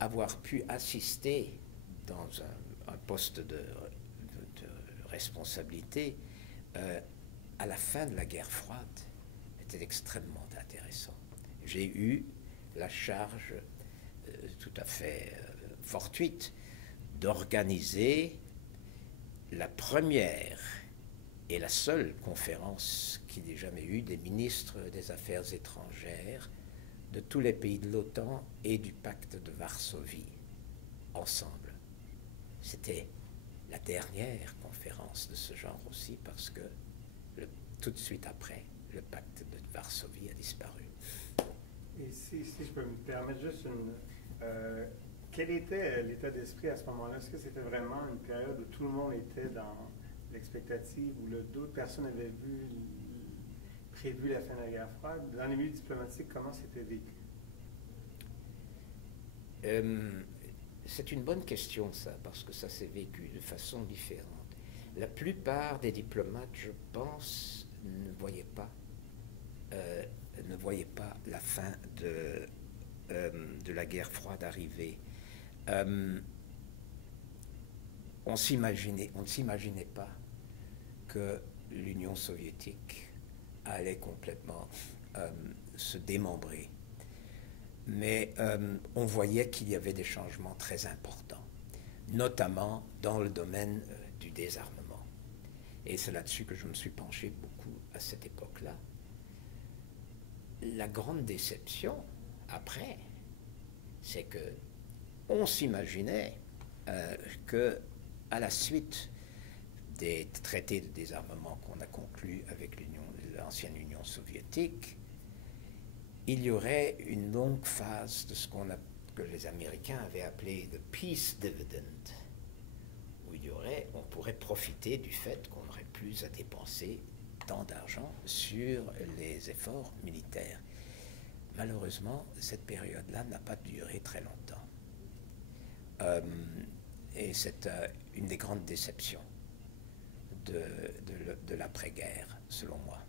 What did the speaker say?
avoir pu assister dans un poste de responsabilité à la fin de la guerre froide était extrêmement intéressant. J'ai eu la charge tout à fait fortuite d'organiser la première et la seule conférence qu'il ait jamais eu des ministres des Affaires étrangères de tous les pays de l'OTAN et du pacte de Varsovie ensemble. C'était la dernière conférence de ce genre aussi parce que tout de suite après, le pacte de Varsovie a disparu. Et si je peux me permettre juste quel était l'état d'esprit à ce moment-là? Est-ce que c'était vraiment une période où tout le monde était dans l'expectative, où d'autres personnes avaient prévu la fin de la guerre froide? Dans les milieux diplomatiques, comment c'était vécu? C'est une bonne question, ça, parce que ça s'est vécu de façon différente. La plupart des diplomates, je pense, ne voyaient pas la fin de la guerre froide arriver. On ne s'imaginait pas que l'Union soviétique allait complètement se démembrer. Mais on voyait qu'il y avait des changements très importants, notamment dans le domaine du désarmement. Et c'est là-dessus que je me suis penché beaucoup à cette époque-là. La grande déception, après, c'est que on s'imaginait que, à la suite des traités de désarmement qu'on a conclus avec l'ancienne Union soviétique, il y aurait une longue phase de ce que les Américains avaient appelé the peace dividend, où on pourrait profiter du fait qu'on n'aurait plus à dépenser tant d'argent sur les efforts militaires. Malheureusement, cette période-là n'a pas duré très longtemps. Et c'est une des grandes déceptions de l'après-guerre, selon moi.